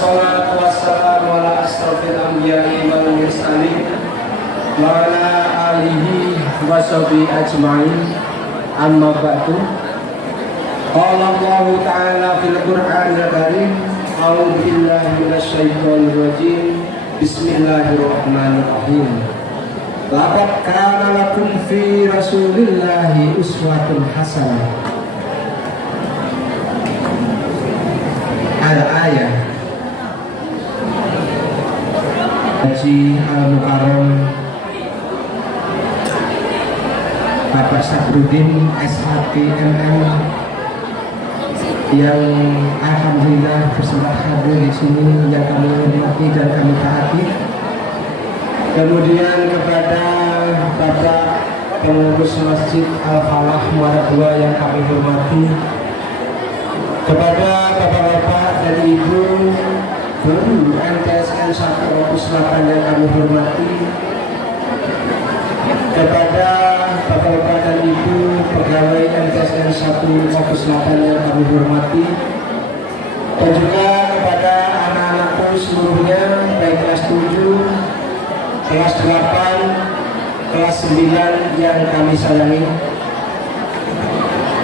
Wassalatu wassalamu ala asrofil anbiya'i wal mursalin wa ala alihi wa sahbihi ajma'in. Amma ba'du. Qala Allah ta'ala fil Qur'anil Karim, a'udzu billahi minasyaitonir rajim. Bismillahirrahmanirrahim. Laqad kana lakum fi Rasulillahi uswatun hasanah. Al-ayah Haji Al-Mukarram Bapak Sabrudin SHP MM yang alhamdulillah bersempat hadir di sini, yang kami hormati dan kami taati. Kemudian kepada Bapak pengurus Masjid Al-Falah Muara II yang kami hormati, kepada bapak-bapak dan ibu guru MTSN 1 Opus 8 yang kami hormati, kepada bapak-bapak dan ibu pegawai MTSN 1 Opus 8 yang kami hormati, dan juga kepada anak-anakku seluruhnya, baik kelas 7, kelas 8, kelas 9 yang kami sayangi.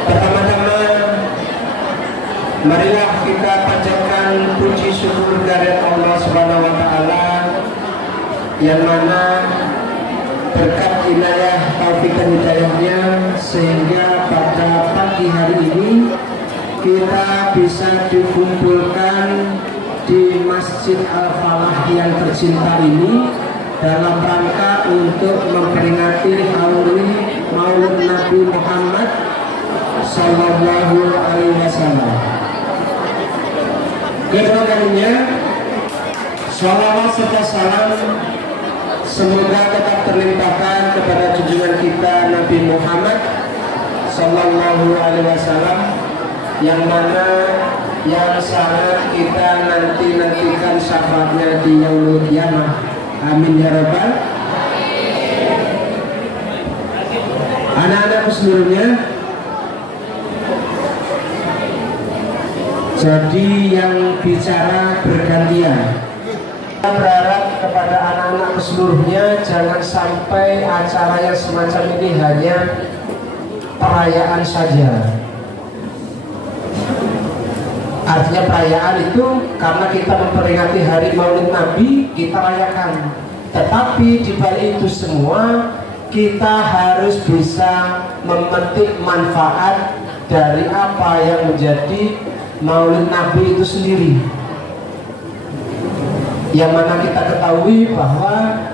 Pertama-tama, marilah kita panjatkan puji syukur kehadirat Allah Subhanahu wa taala yang mana berkat inayah taufik dan hidayahnya sehingga pada pagi hari ini kita bisa dikumpulkan di Masjid Al-Falah yang tercinta ini dalam rangka untuk memperingati hari Maulid Nabi Muhammad Sallallahu Alaihi Wasallam. Kedua kalinya, sholawat serta salam semoga tetap terlimpahkan kepada junjungan kita Nabi Muhammad Sallallahu Alaihi Wasallam, yang mana yang sangat kita nantikan syafaatnya di yaumul qiyamah. Amin ya rabbal. Anak-anakku seluruhnya, jadi yang bicara bergantian. Kita berharap kepada anak-anak seluruhnya jangan sampai acara yang semacam ini hanya perayaan saja. Artinya perayaan itu karena kita memperingati hari Maulid Nabi, kita rayakan. Tetapi di balik itu semua kita harus bisa memetik manfaat dari apa yang menjadi Maulid Nabi itu sendiri, yang mana kita ketahui bahwa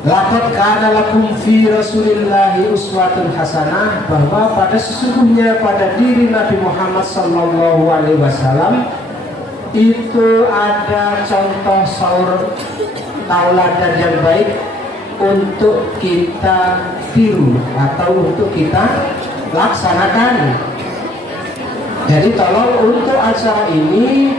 laqad kana lakum fi Rasulillahi uswatun hasanah, bahwa pada sesungguhnya pada diri Nabi Muhammad Sallallahu Alaihi Wasallam itu ada contoh tauladan yang baik untuk kita tiru atau untuk kita laksanakan. Jadi tolong untuk acara ini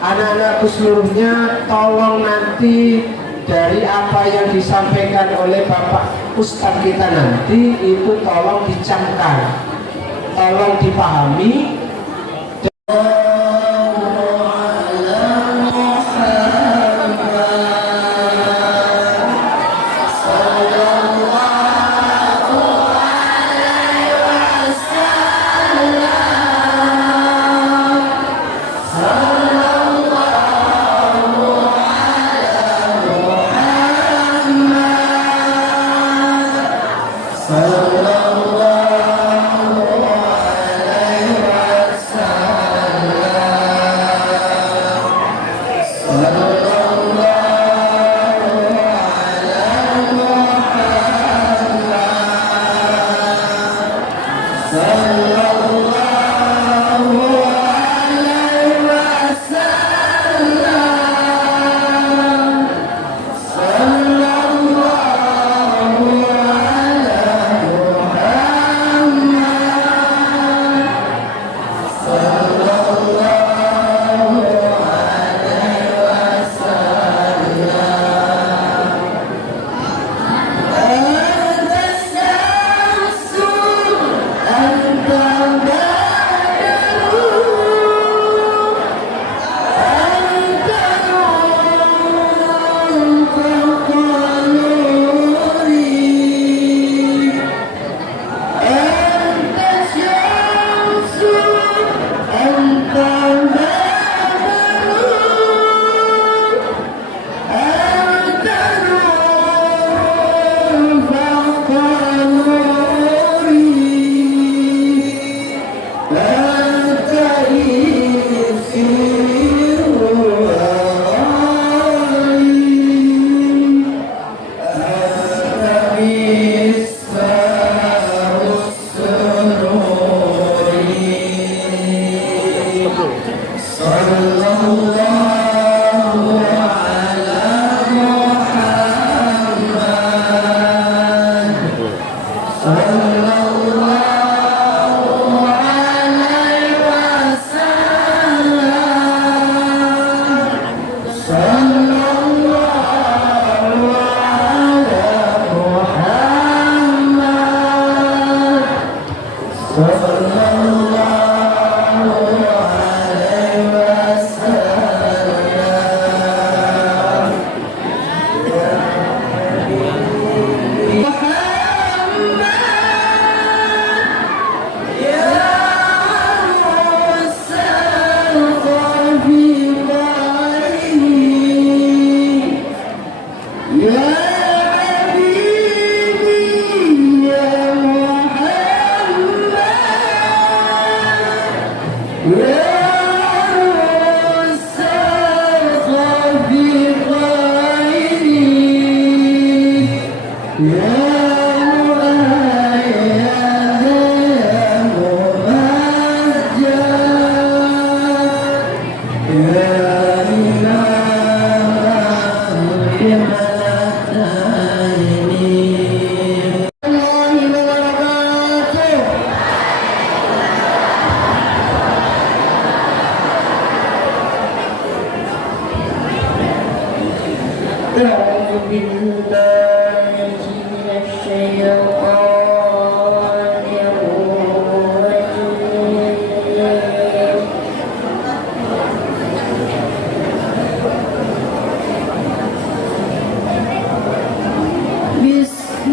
anak-anakku seluruhnya, tolong nanti dari apa yang disampaikan oleh Bapak Ustadz kita nanti itu tolong dicamkan, tolong dipahami. Sallallahu alaihi أعوذ بالله من الشيطان الرجيم. بسم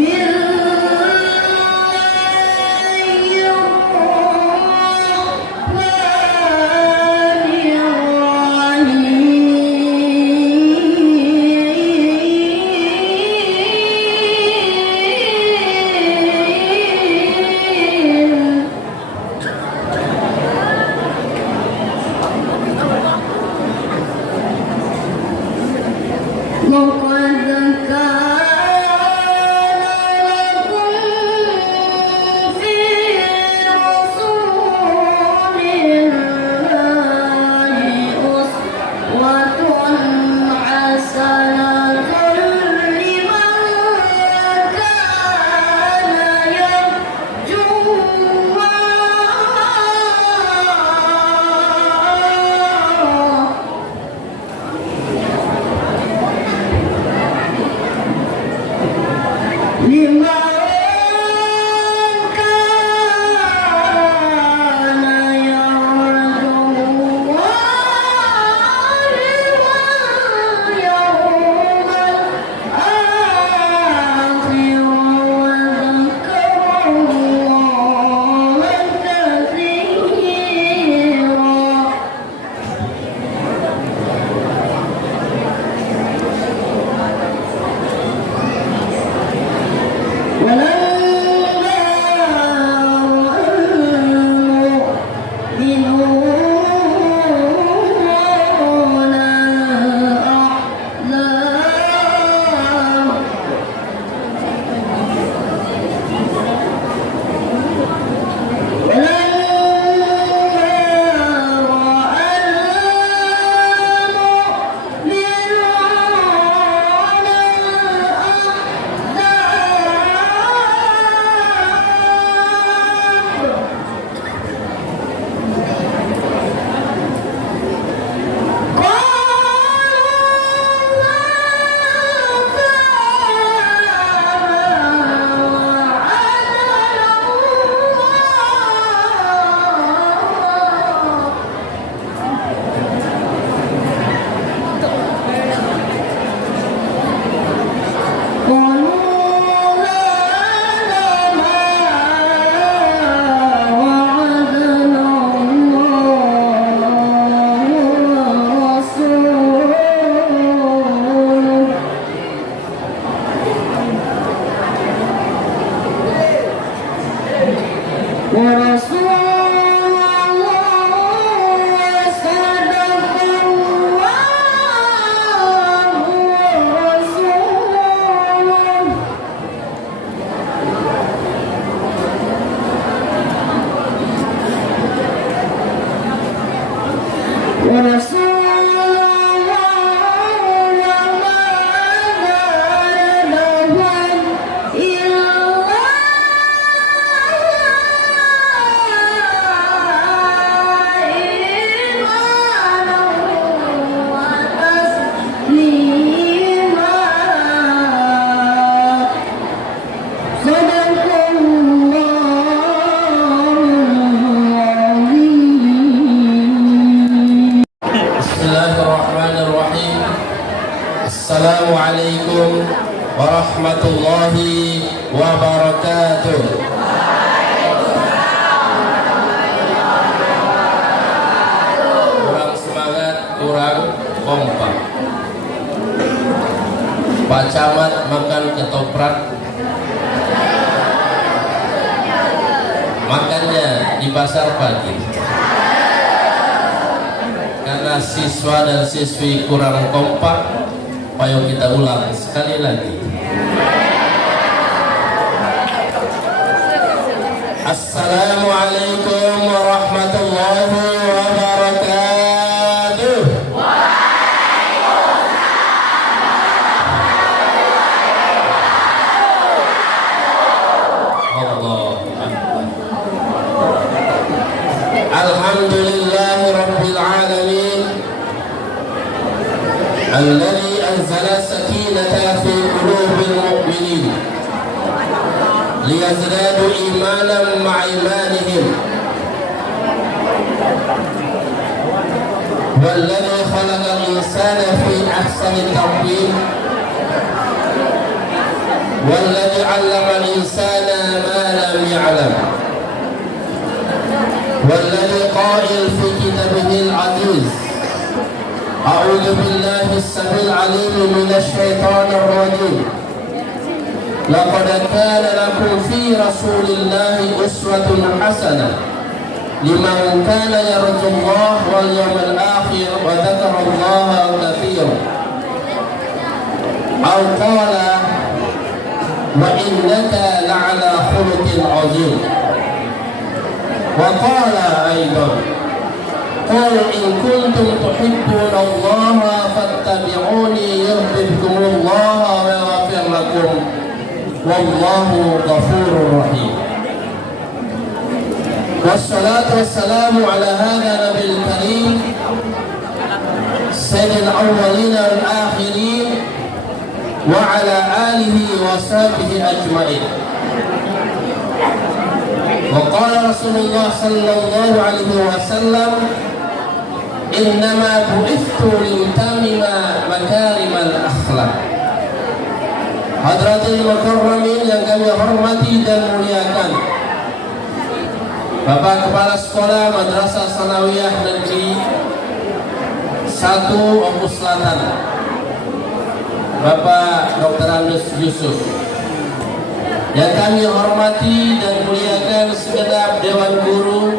Assalamualaikum warahmatullahi wabarakatuh. Kurang semangat, kurang kompak. Pak Camat makan ketoprak, makannya di pasar pagi. Karena siswa dan siswi kurang kompak, ayo kita ulang sekali lagi. Assalamualaikum warahmatullahi wabarakatuh. Allah Akbar. Alhamdulillahi Rabbil Alamin, alladzi أنزل السكينة في قلوب المؤمنين ليزدادوا إيمانا مع إيمانهم والذي خلق الإنسان في أحسن تقويم والذي علم الإنسان ما لم يعلم والذي قائل في كتابه العزيز أعوذ بالله السميع العليم من الشيطان الرجيم لقد كان لكم في رسول الله أسوة حسنة لمن كان يرجو الله واليوم الآخر وذكر الله كثيرا أو قال وإنك لعلى خلق عظيم وقال أيضا قل إن كنتم تحبون الله فاتبعوني يحببكم الله ويغفر لكم والله غفور رحيم والصلاة والسلام على هذا النبي الكريم سيد الأولين والآخرين وعلى آله وصحبه أجمعين. وقال رسول الله صلى الله عليه وسلم إنما بعثت لأتمم مكارم الأخلاق. Hadratil mukarramin yang kami hormati dan muliakan, Bapak Kepala Sekolah Madrasah Sanawiyah Negeri 1 Opus Selatan, Bapak Dr. Andus Yusuf, yang kami hormati dan muliakan segenap Dewan Guru,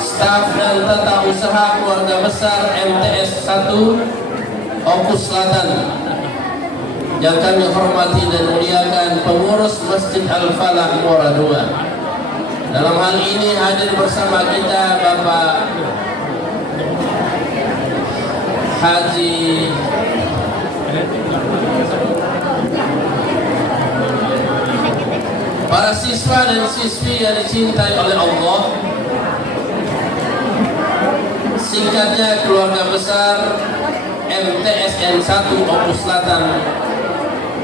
staf dan tata usaha keluarga besar MTS 1 Opus Selatan, yang kami hormati dan muliakan pengurus Masjid Al-Falah Muara II. Dalam hal ini hadir bersama kita Bapak Haji para siswa dan siswi yang dicintai oleh Allah, singkatnya keluarga besar MTSN 1 Opus Selatan,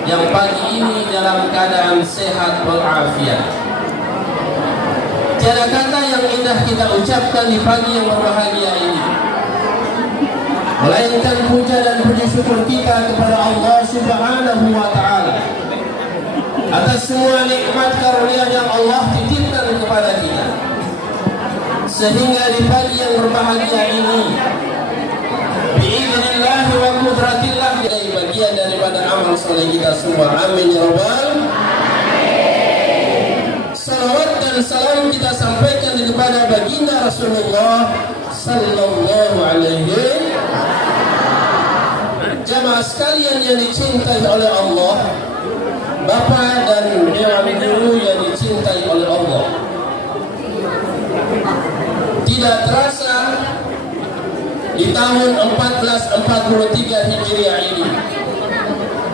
yang pagi ini dalam keadaan sehat walafiat. Tiada kata yang indah kita ucapkan di pagi yang berbahagia ini, melainkan puja dan puji syukur kita kepada Allah Subhanahu wa Ta'ala atas semua nikmat karunia yang Allah titipkan kepada kita, sehingga di pagi yang berbahagia ini bi'idznillah wa qudratillah menjadi bagian daripada amal soleh kita semua. Amin ya rabbal alamin. Salawat dan salam kita sampaikan kepada baginda Rasulullah sallallahu alaihi wasallam. Jamaah sekalian yang dicintai oleh Allah, Bapak dan Dewan Guru yang dicintai oleh Allah, tidak terasa di tahun 1443 Hijriah ini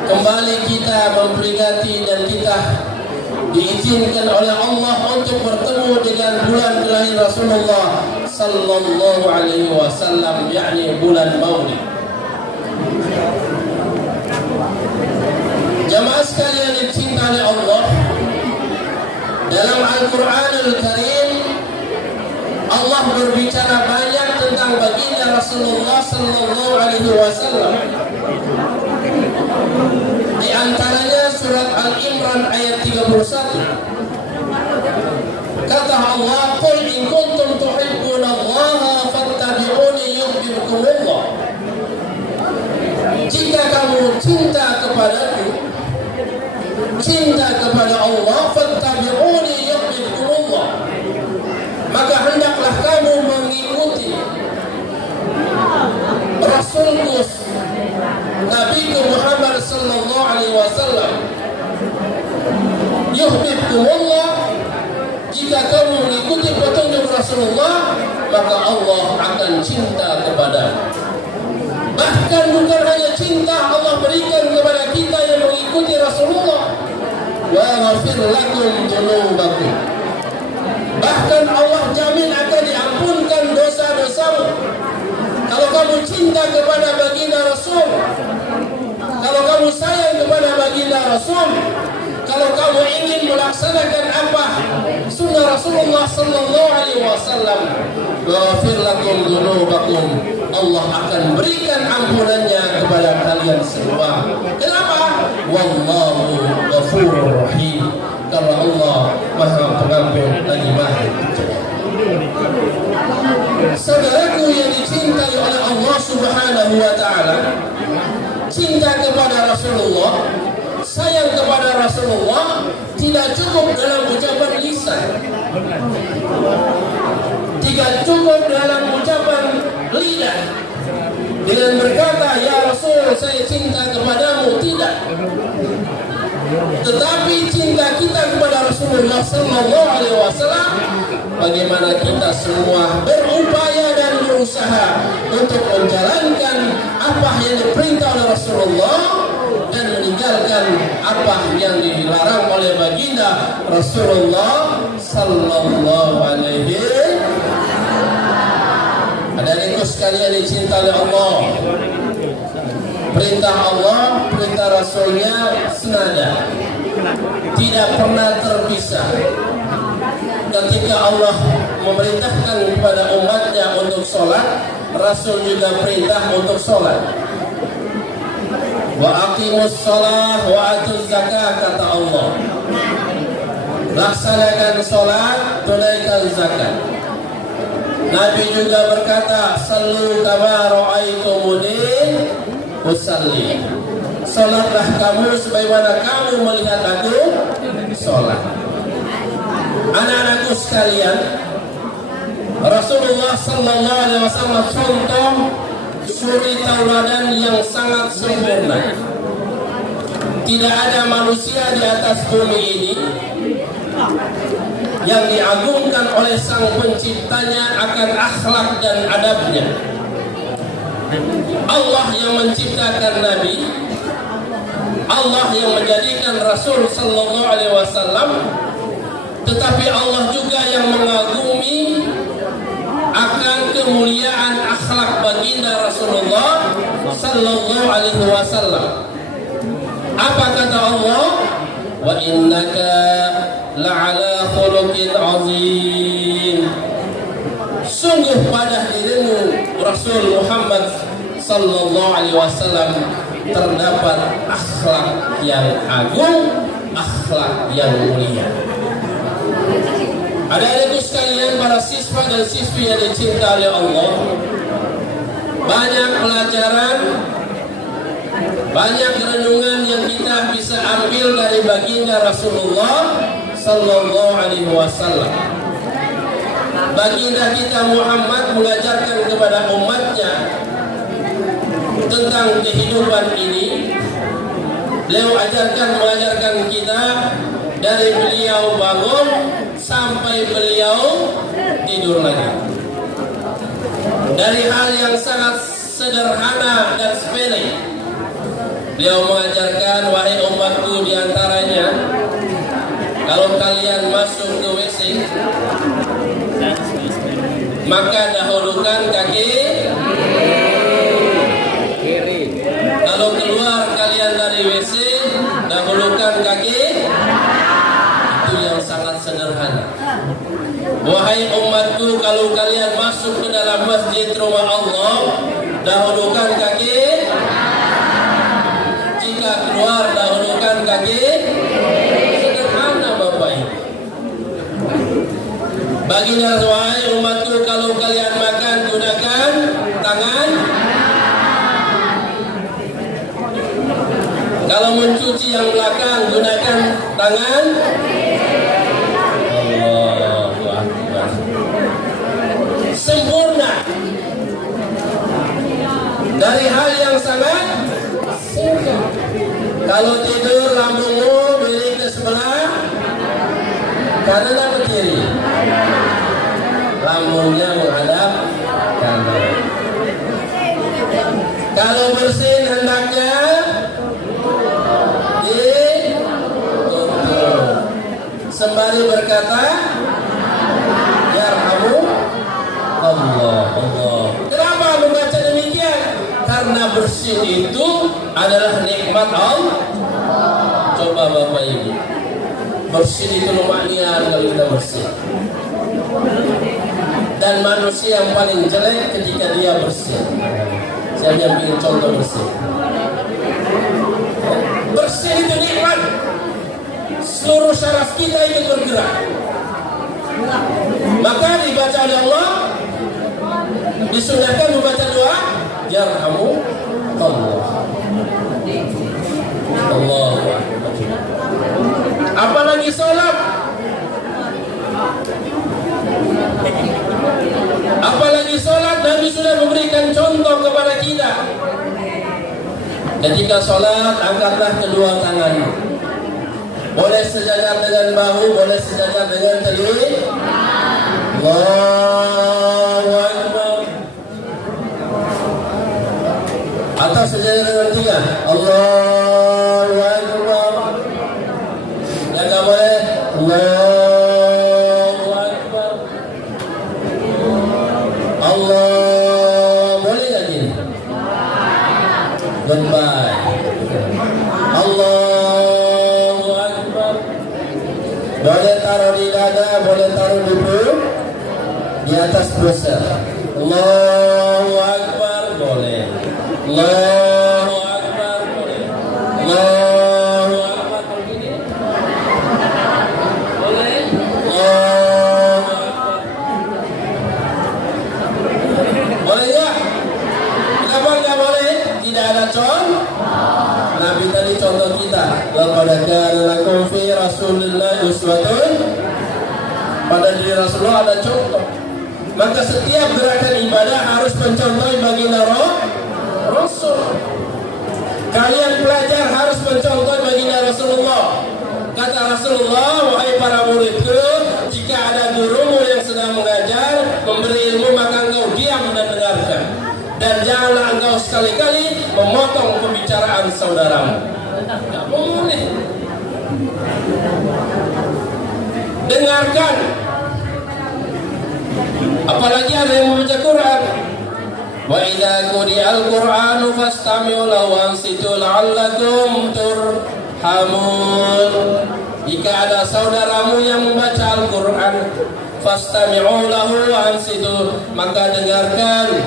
kembali kita memperingati dan kita diizinkan oleh Allah untuk bertemu dengan bulan kelahiran Rasulullah sallallahu alaihi wasallam, yakni bulan Maulid. Jamaah sekalian dicintai oleh Allah, dalam Al-Qur'anul Karim Allah berbicara banyak tentang baginda Rasulullah sallallahu alaihi wasallam. Di antaranya surat Al-Imran ayat 31. Kata Allah, "Qul in kuntum tuhibbunallaha fattabi'uni yuhibbukumullah." Jika kamu cinta kepadaku, cinta kepada Allah, fattabi'uni yuhibbukumullah, maka hendaklah kamu mengikuti Rasulku Nabi Muhammad sallallahu alaihi wasallam. Yuhibbukumullah, jika kamu mengikuti petunjuk Rasulullah, maka Allah akan cinta kepadamu. Bahkan bukan hanya cinta Allah berikan kepada kita yang mengikuti Rasulullah, wa yaghfir lakum dzunubakum, bahkan Allah jamin akan diampunkan dosa-dosamu kalau kamu cinta kepada baginda Rasul. baginda Rasul, kalau kamu ingin melaksanakan apa sunnah Rasulullah sallallahu alaihi wasallam, ghafir lakum dzunubakum, Allah akan berikan ampunannya kepada kalian semua. Kenapa? Wallahu ghafurur rahim. Karena Allah Maha Pengampun lagi Maha Penyayang. Saudaraku yang dicintai oleh Allah Subhanahu wa taala, cinta kepada Rasulullah, sayang kepada Rasulullah tidak cukup dalam ucapan lisan, tidak cukup dalam ucapan lidah dengan berkata ya Rasul saya cinta kepadamu, tidak. Tetapi cinta kita kepada Rasulullah sallallahu alaihi wasallam, bagaimana kita semua berupaya dan berusaha untuk menjalankan apa yang diperintah oleh Rasulullah dan meninggalkan apa yang dilarang oleh baginda Rasulullah sallallahu alaihi wasallam. Adik-adikku sekalian dicintai oleh Allah, perintah Allah, perintah Rasulnya senada, tidak pernah terpisah. Ketika Allah memerintahkan kepada umatnya untuk sholat, Rasul juga perintah untuk sholat. Wa aqimus sholah wa atuz zakah, kata Allah. Laksanakan sholat, tunaikan zakat. Nabi juga berkata, sallu kama ra'aitumuni usalli. Salatlah kamu sebagaimana kamu melihat aku salat. Anak-anakku sekalian, Rasulullah sallallahu alaihi wasallam contoh suri tauladan yang sangat sempurna. Tidak ada manusia di atas bumi ini yang diagungkan oleh sang penciptanya akan akhlak dan adabnya. Allah yang menciptakan Nabi, Allah yang menjadikan Rasul sallallahu alaihi wasallam, tetapi Allah juga yang mengagumi akan kemuliaan akhlak baginda Rasulullah sallallahu alaihi wasallam. Apa kata Allah? Wa innaka la'ala khuluqin azim. Sungguh pada dirimu Rasul Muhammad sallallahu alaihi wasallam terdapat akhlak yang agung, akhlak yang mulia. Adik-adikku sekalian, para siswa dan siswi yang dicintai oleh Allah, banyak pelajaran, banyak renungan yang kita bisa ambil dari baginda Rasulullah sallallahu alaihi wasallam. Baginda kita Muhammad mengajarkan kepada umatnya tentang kehidupan ini. Beliau mengajarkan kita dari beliau bangun sampai beliau tidur lagi. Dari hal yang sangat sederhana dan sepele, beliau mengajarkan, wahai umatku, diantaranya kalau kalian masuk ke WC, maka dahulukan kaki kiri. Kalau keluar kalian dari WC, dahulukan kaki. Itu yang sangat sederhana. Wahai umatku, kalau kalian masuk ke dalam masjid rumah Allah, dahulukan kaki. Jika keluar, dahulukan kaki. Sederhana Bapak Ibu. Baginda, wahai umatku, kalau kalian makan, gunakan tangan. Kalau mencuci yang belakang, gunakan tangan. Allahu Akbar. Sempurna. Dari hal yang sangat singkat. Kalau tidur, lambungmu miring ke sebelah kanan atau kiri? Lambungnya menghadap kanan. Kalau bersin hendaknya ditutup sembari berkata yarhamu Allah. Kenapa membaca demikian? Karena bersin itu adalah nikmat Allah. Coba Bapak Ibu, bersih itu lumayan kalau kita bersih. Dan manusia yang paling jelek ketika dia bersih. Saya yang bikin contoh bersih. Bersih itu nikmat. Seluruh syaraf kita itu bergerak. Maka dibaca oleh Allah, disunahkan membaca doa, yarhamu Allah. Allah. Apalagi sholat, apalagi sholat, Nabi sudah memberikan contoh kepada kita. Ketika sholat, angkatlah kedua tangan. Boleh sejajar dengan bahu, boleh sejajar dengan telinga. Allahu Akbar. Atau sejajar dengan tiga. Allahu Akbar. Yang tak boleh, Allahu Akbar. Allah, boleh tak ini? Goodbye. Allahu Akbar. Boleh taruh di dada, boleh taruh di perut, di atas pusar. Allahu Akbar, boleh. Allahu Akbar, boleh. Allahu Akbar, boleh. Boleh. Allahu Akbar. Boleh tak? Kenapa enggak boleh? Tidak ada contoh. Nabi tadi contoh kita. Laqad kana lakum fi Rasulillah uswatun. Pada diri Rasulullah ada contoh. Maka setiap gerakan ibadah harus mencontohi baginda Rasul. Kalian pelajar harus mencontohi baginda Rasulullah. Kata Rasulullah, wahai para muridku, jika ada gurumu yang sedang mengajar, memberi ilmu, maka engkau diam dan dengarkan. Dan janganlah engkau sekali-kali memotong pembicaraan saudaramu. Tidak boleh. Dengarkan. Apalagi ada yang membaca Quran. Wa idza quri'al Qur'anu fastami'u lahu wansitu la'allakum turhamun. Jika ada saudaramu yang membaca Al-Quran, fastami'u lahu wansitu, maka dengarkan.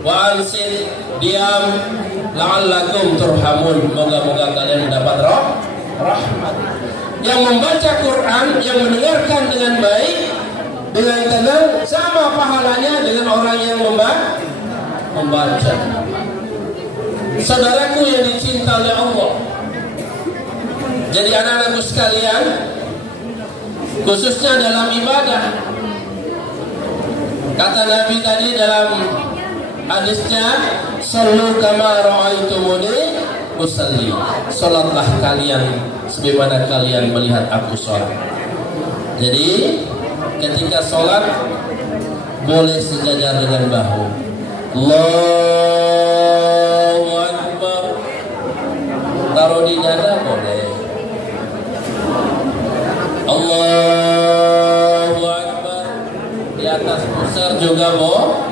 Wa ansit, diam, la'allakum turhamun, moga-moga kalian mendapat rahmat. Yang membaca Quran, yang mendengarkan dengan baik, dengan tenang, sama pahalanya dengan orang yang membaca. Saudaraku yang dicinta oleh Allah, jadi anak-anakku sekalian, khususnya dalam ibadah, kata Nabi tadi dalam hadisnya, sallu kama ra'aitumuni usalli. Salatlah kalian sebagaimana kalian melihat aku salat. Jadi ketika salat boleh sejajar dengan bahu. Allahu Akbar. Taruh di dada boleh. Allahu Akbar. Di atas pusar juga boleh.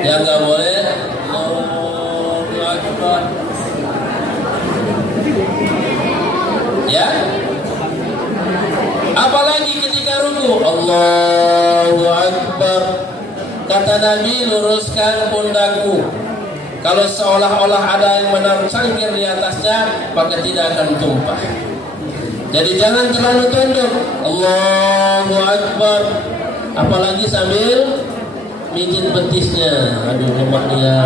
Yang enggak boleh, Allahu Akbar. Ya. Apalagi ketika ruku, Allahu Akbar. Kata Nabi, luruskan pundakmu. Kalau seolah-olah ada yang menaruh cangkir di atasnya, maka tidak akan tumpah. Jadi jangan terlalu tunduk. Allahu Akbar. Apalagi sambil mijit betisnya. Aduh, lemak dia.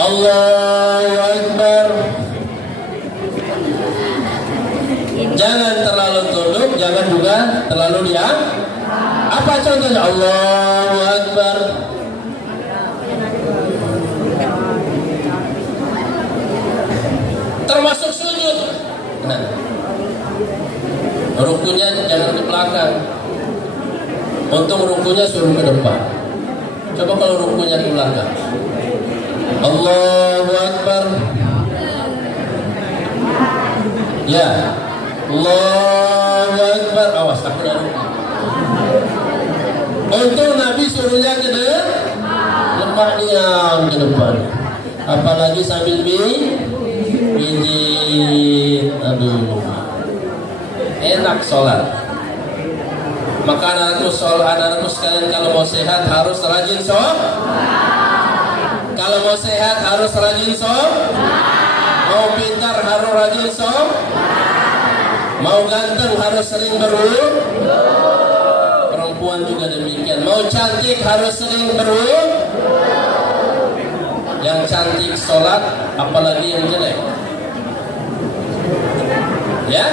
Allahu Akbar. Jangan terlalu tunduk, jangan juga terlalu diam. Apa contohnya? Allahu Akbar. Termasuk sujud. Nah, rukunya jangan ke belakang. Untung rukunya suruh ke depan. Coba kalau rukunya ke belakang. Allahu Akbar. Ya. Allahu Akbar. Awas, takut ada ruku. Untung Nabi suruhnya ke depan, ke depan. Apalagi sambil pijit, aduh, enak sholat. Maka anak-anakku sekalian kalau mau sehat harus rajin sholat. Kalau mau sehat harus rajin sholat. Mau pintar harus rajin sholat. Mau ganteng harus sering berwudu. Perempuan juga demikian. Mau cantik harus sering berwudu. Yang cantik sholat, apalagi yang jelek. Ya,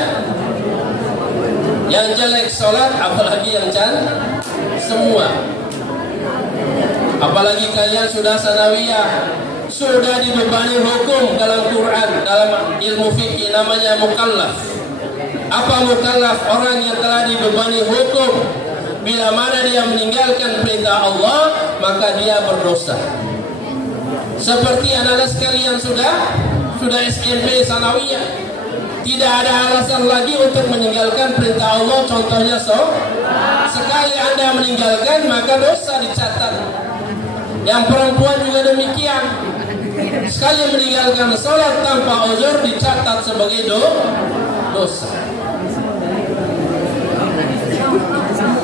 yang jelek sholat, apalagi yang cantik. Semua. Apalagi kalian sudah sanawiyah, sudah dibebani hukum dalam Quran, dalam ilmu fikih namanya mukallaf. Apa mukallaf? Orang yang telah dibebani hukum. Bila mana dia meninggalkan perintah Allah, maka dia berdosa. Seperti anak-anak sekalian sudah SMP sanawiyah, tidak ada alasan lagi untuk meninggalkan perintah Allah. Contohnya sekali Anda meninggalkan maka dosa dicatat. Yang perempuan juga demikian. Sekali meninggalkan sholat tanpa uzur dicatat sebagai dosa.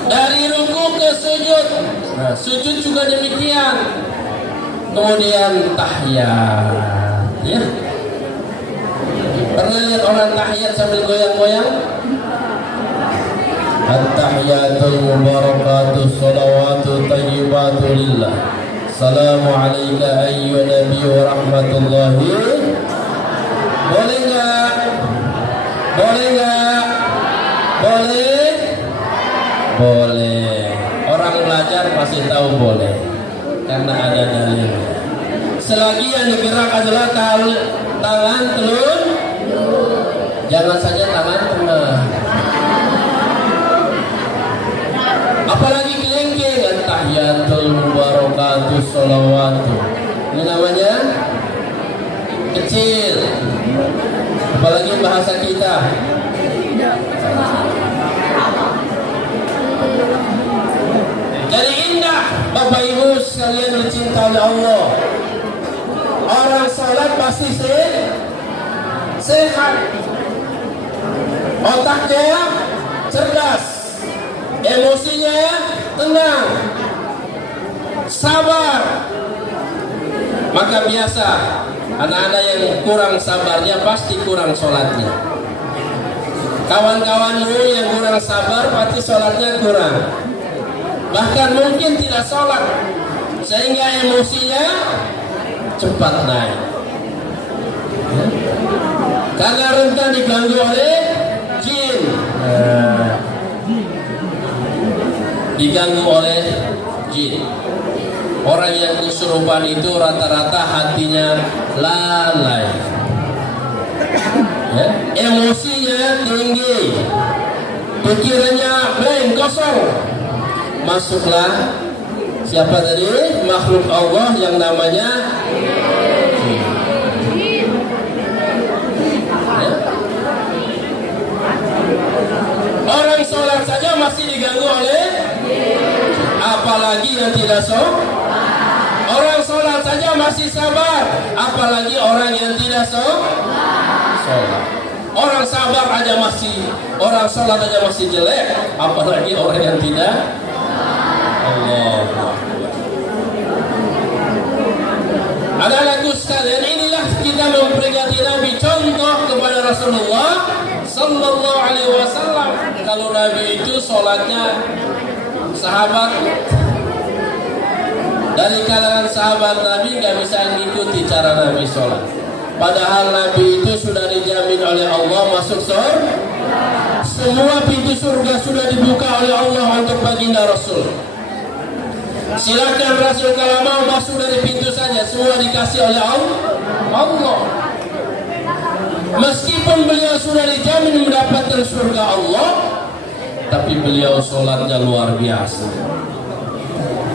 Dari ruku ke sujud, nah, sujud juga demikian. Kemudian tahiyat, ya. Pernah lihat orang tahiyat sambil goyang-goyang? At-tahiyatul mubarakatuh salawatu tayyibatu lillah. Assalamu alayka ayyuhan nabi wa rahmatullahi. Boleh enggak? Boleh enggak? Boleh? Boleh. Orang belajar pasti tahu boleh, karena ada dalilnya. Selagi yang digerak adalah tangan telun, jangan saja tangan tengah. Apalagi kelengking, tahiyatul mubarakatuh sholawatu. Ini namanya kecil. Apalagi bahasa kita. Jadi indah, Bapak Ibu sekalian dicintai Allah. Orang sholat pasti sehat, otaknya cerdas, emosinya tenang, sabar. Maka biasa anak-anak yang kurang sabarnya pasti kurang sholatnya. Kawan-kawanmu yang kurang sabar pasti sholatnya kurang. Bahkan mungkin tidak sholat, sehingga emosinya cepat naik. Karena rentan diganggu oleh jin, diganggu oleh jin. Orang yang kesurupan itu rata-rata hatinya lalai, ya? Emosinya tinggi, pikirannya blank, kosong. Masuklah siapa tadi? Makhluk Allah yang namanya ya? Orang sholat saja masih diganggu oleh, apalagi yang tidak sholat. Orang sholat saja masih sabar, apalagi orang yang tidak sholat. Orang sabar aja masih, orang sholat aja masih jelek, apalagi orang yang tidak. Allah. Anak-anakku sekalian, inilah kita memperingati Nabi, contoh kepada Rasulullah Sallallahu Alaihi Wasallam. Kalau Nabi itu sholatnya, sahabat dari kalangan sahabat Nabi nggak bisa mengikuti cara Nabi sholat. Padahal Nabi itu sudah dijamin oleh Allah masuk surga. Semua pintu surga sudah dibuka oleh Allah untuk baginda Rasul. Silakan Rasul kalau mau masuk dari pintu saja, semua dikasih oleh Allah. Meskipun beliau sudah dijamin mendapatkan surga Allah, tapi beliau sholatnya luar biasa.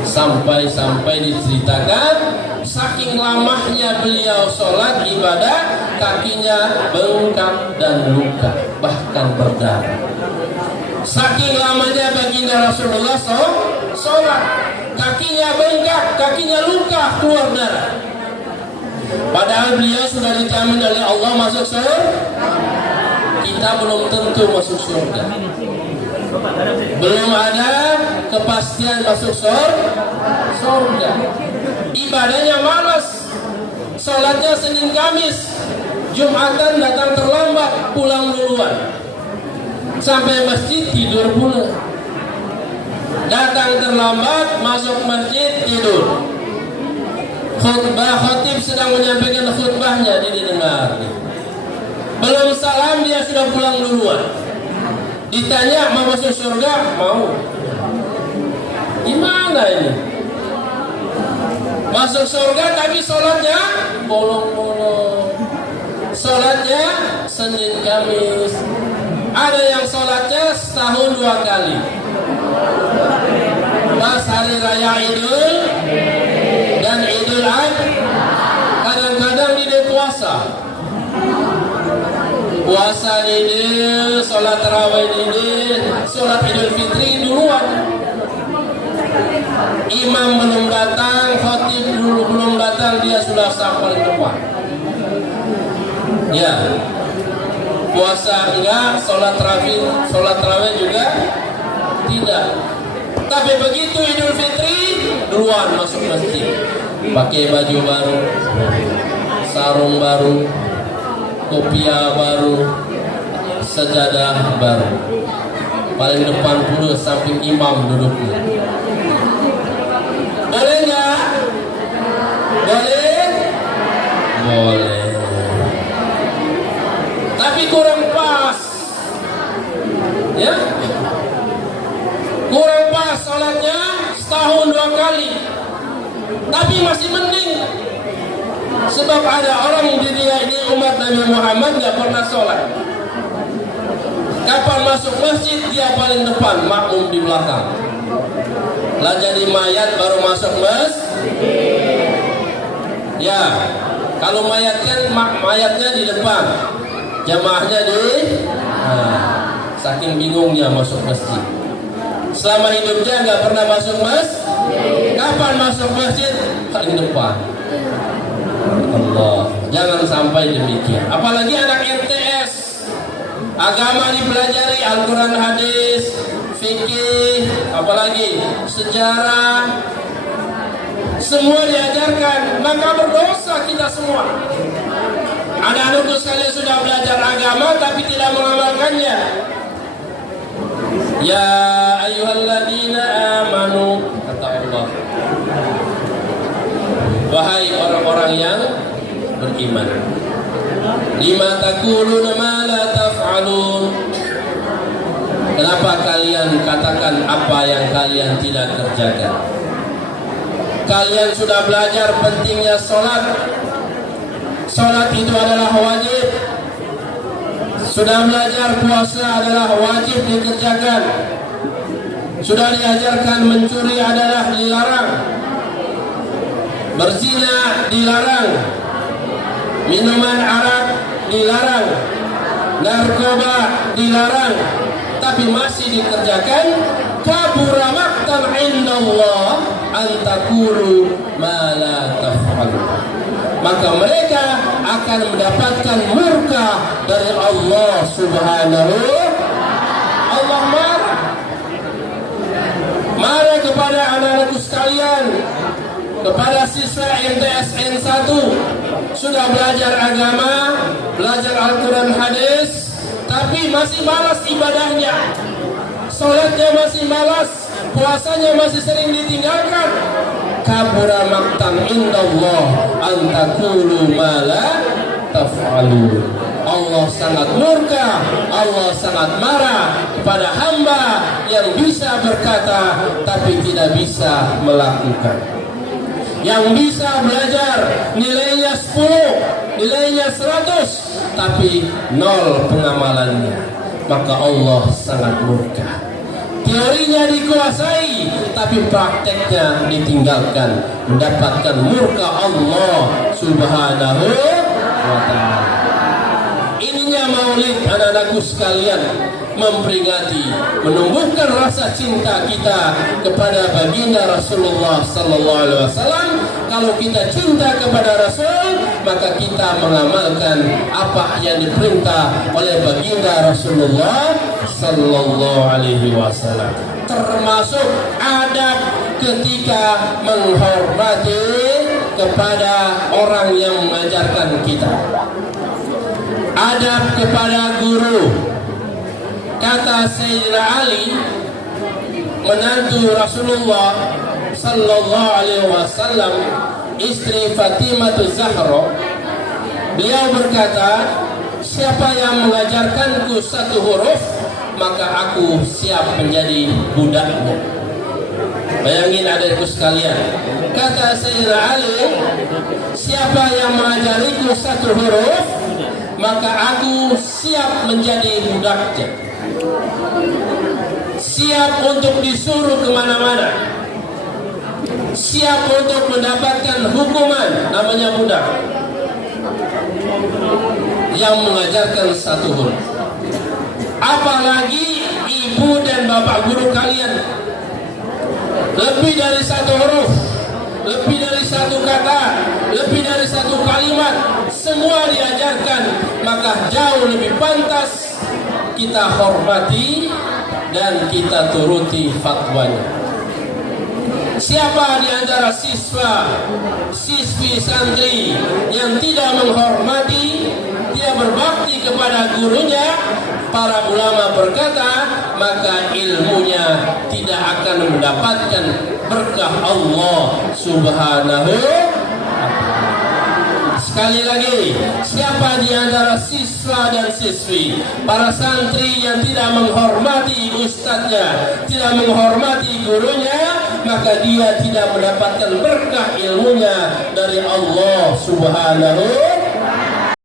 Sampai-sampai diceritakan, saking lamahnya beliau sholat ibadah, kakinya bengkak dan luka, bahkan berdarah. Saking lamanya baginda Rasulullah sholat, kakinya bengkak, kakinya luka, keluar darah. Padahal beliau sudah dijamin oleh Allah masuk surga. Kita belum tentu masuk surga. Belum ada kepastian masuk surga. Ibadahnya malas. Sholatnya Senin Kamis, Jumatan datang terlambat, pulang duluan. Sampai masjid tidur pula. Datang terlambat, masuk masjid tidur. Khutbah, khatib sedang menyampaikan khutbahnya didengar. Belum salam dia sudah pulang duluan. Ditanya mau masuk surga, mau. Gimana ini? Masuk surga tapi sholatnya bolong-bolong. Sholatnya Senin Kamis. Ada yang sholatnya setahun 2 kali. Pas hari raya Idul dan Idul Adha. Kadang-kadang di puasa. Puasa ini, sholat tarawih ini, sholat Idul Fitri duluan. Imam belum datang, khatib dulu belum datang, dia sudah sampai depan. Ya, puasa enggak, sholat tarawih juga tidak. Tapi begitu Idul Fitri, duluan masuk masjid, pakai baju baru, sarung baru, kopiah baru, sejadah baru. Paling depan pula samping imam duduknya. Boleh nggak? Boleh? Boleh. Tapi kurang pas. Ya? Kurang pas salatnya setahun 2 kali. Tapi masih mending. Sebab ada orang di dunia ini umat Nabi Muhammad nggak pernah sholat. Kapan masuk masjid dia paling depan, makmum di belakang. Lah jadi mayat baru masuk masjid. Ya, kalau mayat kan mayatnya di depan, jamaahnya di. Saking bingungnya masuk masjid. Selama hidupnya nggak pernah masuk masjid. Kapan masuk masjid? Paling depan. Allah, jangan sampai demikian. Apalagi anak MTS, agama dipelajari, Al-Quran, hadis, fikih, apalagi sejarah, semua diajarkan. Maka berdosa kita semua. Anak-anakku sekalian sudah belajar agama tapi tidak mengamalkannya. Ya ayyuhalladzina amanu, kata Allah, wahai orang-orang yang beriman, lima taquluna ma la taf'alun. Kenapa kalian katakan apa yang kalian tidak kerjakan? Kalian sudah belajar pentingnya sholat. Sholat itu adalah wajib. Sudah belajar puasa adalah wajib dikerjakan. Sudah diajarkan mencuri adalah dilarang. Berzina dilarang, minuman arak dilarang, narkoba dilarang, tapi masih dikerjakan. Kabura maqtan indallah an taqulu ma la taf'alun. Maka mereka akan mendapatkan murka dari Allah Subhanahu. Allah marah kepada anak-anakku sekalian, kepada siswa MTSN 1, sudah belajar agama, belajar Al-Quran, hadis, tapi masih malas ibadahnya. Sholatnya masih malas, puasanya masih sering ditinggalkan. Kabura maqtan indallah an taqulu ma la taf'alun. Allah sangat murka, Allah sangat marah kepada hamba yang bisa berkata tapi tidak bisa melakukan. Yang bisa belajar nilainya 10, nilainya 100, tapi 0 pengamalannya, maka Allah sangat murka. Teorinya dikuasai, tapi prakteknya ditinggalkan, mendapatkan murka Allah Subhanahu wa ta'ala. Ininya maulid, anak-anakku sekalian, memperingati, menumbuhkan rasa cinta kita kepada baginda Rasulullah sallallahu alaihi wasallam Kalau kita cinta kepada Rasul, maka kita mengamalkan apa yang diperintah oleh baginda Rasulullah Sallallahu Alaihi Wasallam. Termasuk adab ketika menghormati kepada orang yang mengajarkan kita. Adab kepada guru. Kata Sayyidina Ali, menantu Rasulullah Sallallahu Alaihi Wasallam, istri Fatimah Zahra, beliau berkata, siapa yang mengajarkanku satu huruf, maka aku siap menjadi budaknya. Bayangin adikku sekalian, kata Sayyidina Ali, siapa yang mengajariku satu huruf, maka aku siap menjadi budaknya, siap untuk disuruh kemana-mana, siap untuk mendapatkan hukuman, namanya budak yang mengajarkan satu huruf. Apalagi ibu dan bapak guru kalian, lebih dari satu huruf, lebih dari satu kata, lebih dari satu kalimat, semua diajarkan, maka jauh lebih pantas kita hormati dan kita turuti fatwanya. Siapa di antara siswi santri yang tidak menghormati, tidak berbakti kepada gurunya, para ulama berkata, maka ilmunya tidak akan mendapatkan berkah Allah Subhanahu. Sekali lagi, siapa di antara siswa dan siswi, para santri yang tidak menghormati ustadznya, tidak menghormati gurunya, maka dia tidak mendapatkan berkah ilmunya dari Allah Subhanahu.